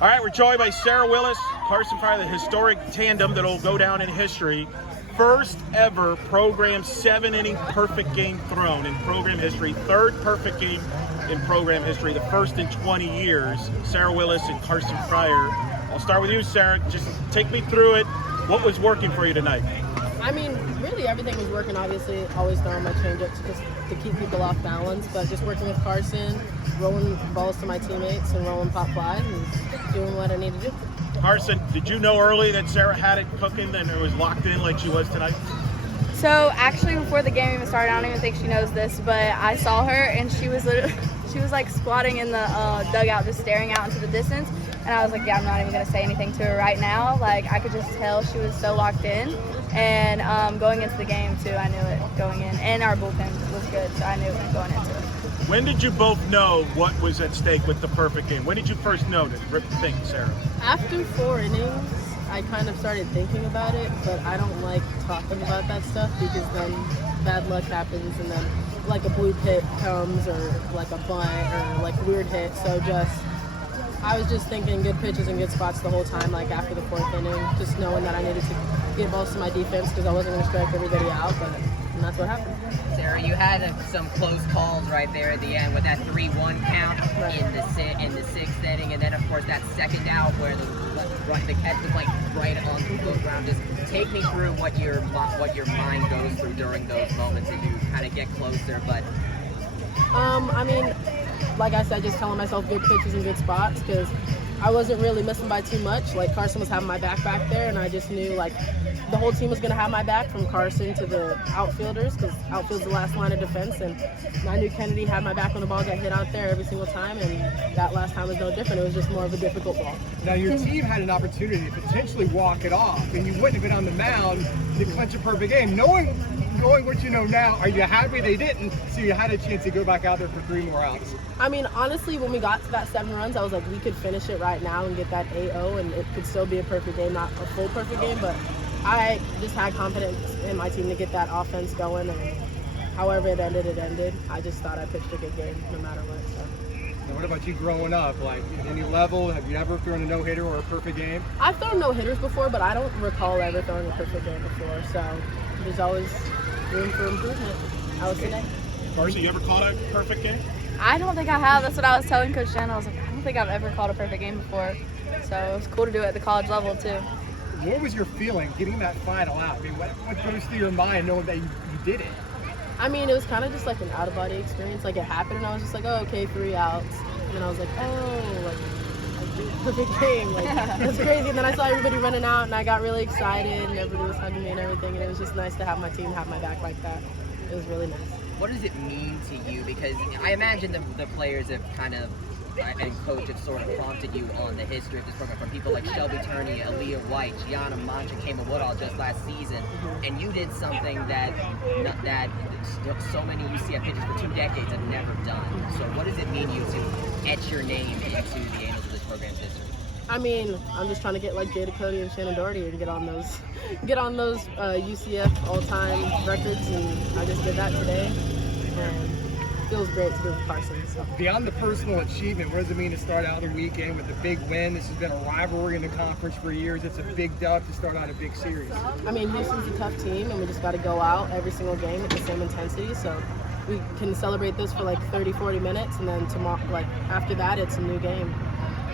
All right, we're joined by Sarah Willis, Carson Frier, the historic tandem that will go down in history. First ever program 7-inning perfect game thrown in program history. Third perfect game in program history, the first in 20 years. Sarah Willis and Carson Frier. I'll start with you, Sarah. Just take me through it. What was working for you tonight? I mean, really everything was working. Obviously, always throwing my changeups just to keep people off balance. But just working with Carson, rolling balls to my teammates, and rolling pop flies, and doing what I need to do. Carson, did you know early that Sarah had it cooking and it was locked in like she was tonight? So actually, before the game even started, I don't even think she knows this, but I saw her and she was like squatting in the dugout, just staring out into the distance. And I was like, yeah, I'm not even gonna say anything to her right now. Like, I could just tell she was so locked in. And going into the game too, I knew it going in. And our bullpen was good, so I knew it going into it. When did you both know what was at stake with the perfect game? When did you first know that? Think, Sarah. After 4 innings, I kind of started thinking about it, but I don't like talking about that stuff because then bad luck happens and then like a blue pit comes or like a bunt or like weird hit. So I was just thinking good pitches and good spots the whole time, like after the 4th inning, just knowing that I needed to get balls to my defense because I wasn't going to strike everybody out, and that's what happened. Sarah, you had some close calls right there at the end with that 3-1 count Right. in the 6th inning, and then of course that second out where the catch was like right on the ground. Just take me through what your mind goes through during those moments as you kind of get closer. But I mean, like I said, just telling myself good pitches and good spots because I wasn't really missing by too much. Like Carson was having my back there, and I just knew like the whole team was going to have my back from Carson to the outfielders because outfield's the last line of defense, and I knew Kennedy had my back when the ball got hit out there every single time, and that last time was no different. It was just more of a difficult ball. Now your team had an opportunity to potentially walk it off, and you wouldn't have been on the mound to clinch a perfect game. Knowing what you know now, are you happy they didn't, so you had a chance to go back out there for 3 more outs? I mean, honestly, when we got to that 7 runs, I was like, we could finish it right now and get that 8-0, and it could still be a perfect game, not a full perfect game, but I just had confidence in my team to get that offense going, and however it ended. I just thought I pitched a good game no matter what. So. Now, what about you growing up? Like, at any level, have you ever thrown a no-hitter or a perfect game? I've thrown no-hitters before, but I don't recall ever throwing a perfect game before, so there's always room for improvement, I would say. Carson, you ever caught a perfect game? I don't think I have. That's what I was telling Coach Jen. I was like, I don't think I've ever called a perfect game before. So it was cool to do it at the college level too. What was your feeling getting that final out? I mean, what goes through your mind knowing that you did it? I mean, it was kind of just like an out-of-body experience. Like, it happened, and I was just like, oh, okay, 3 outs. And then I was like, oh, like, I did a perfect game. Like, that's crazy. And then I saw everybody running out, and I got really excited, and everybody was hugging me and everything. And it was just nice to have my team have my back like that. It was really nice. what does it mean to you? Because I imagine the players have kind of and coach have sort of prompted you on the history of this program from people like Shelby Turney, Aaliyah White, Gianna Mancha, Kama Woodall just last season, and you did something that so many UCF pitchers for 2 decades have never done. So what does it mean to you to etch your name into the annals of this program's history? I mean, I'm just trying to get like Jada Cody and Shannon Doherty and get on those UCF all-time records, and I just did that today. And it feels great to do with Carson. So. Beyond the personal achievement, what does it mean to start out the weekend with a big win? This has been a rivalry in the conference for years. It's a big dub to start out a big series. I mean, Houston's a tough team, and we just got to go out every single game with the same intensity. So we can celebrate this for like 30, 40 minutes, and then tomorrow, like after that, it's a new game.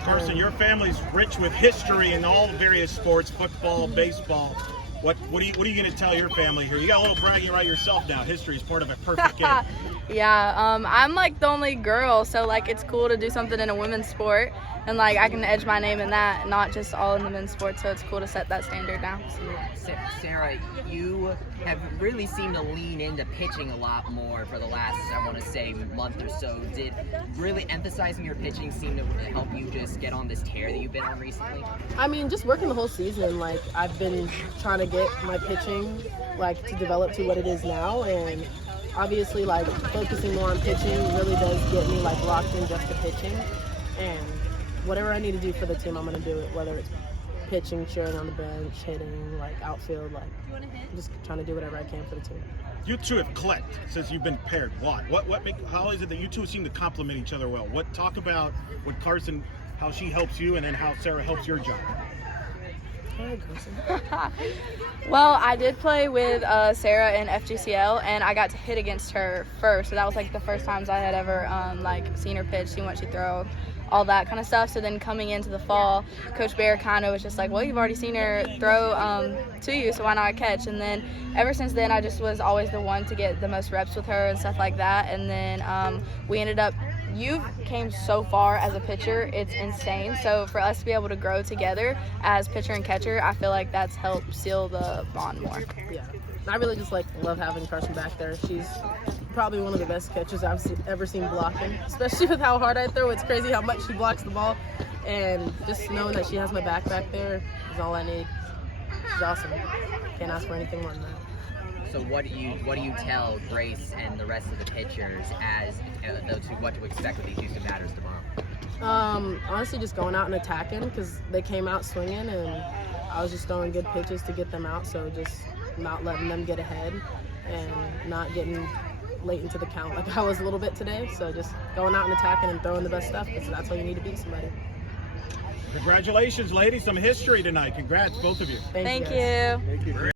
Carson, your family's rich with history in all various sports, football, baseball. What are you going to tell your family here? You got a little bragging right yourself now. History is part of a perfect game. Yeah, I'm like the only girl, so like it's cool to do something in a women's sport, and like I can edge my name in that, not just all in the men's sport. So it's cool to set that standard now. Sarah, you have really seemed to lean into pitching a lot more for the last, I want to say, month or so. Did really emphasizing your pitching seem to help you just get on this tear that you've been on recently? I mean, just working the whole season, like I've been trying to get my pitching like to develop to what it is now, and obviously like focusing more on pitching really does get me like locked in just to pitching, and whatever I need to do for the team, I'm going to do it, whether it's pitching, cheering on the bench, hitting, like outfield, like I'm just trying to do whatever I can for the team. You two have clicked since you've been paired. Why? How is it that you two seem to complement each other well? Talk about what Carson how she helps you, and then how Sarah helps your job. Well, I did play with Sarah in FGCL, and I got to hit against her first. So that was like the first times I had ever seen her pitch, seen what she'd throw, all that kind of stuff. So then coming into the fall, Coach Bear kind of was just like, well, you've already seen her throw to you, so why not catch? And then ever since then, I just was always the one to get the most reps with her and stuff like that. And then we ended up, you came so far as a pitcher, it's insane. So for us to be able to grow together as pitcher and catcher, I feel like that's helped seal the bond more. Yeah, I really just love having Carson back there. She's probably one of the best catchers I've ever seen blocking, especially with how hard I throw. It's crazy how much she blocks the ball, and just knowing that she has my back there is all I need. She's awesome. Can't ask for anything more than that. So what do you tell Grace and the rest of the pitchers as to what to expect with these Houston batters tomorrow? Honestly, just going out and attacking, because they came out swinging, and I was just throwing good pitches to get them out. So just not letting them get ahead and not getting late into the count like I was a little bit today. So just going out and attacking and throwing the best stuff, because that's all you need to beat somebody. Congratulations, ladies. Some history tonight. Congrats, both of you. Thank guys. you. Thank you.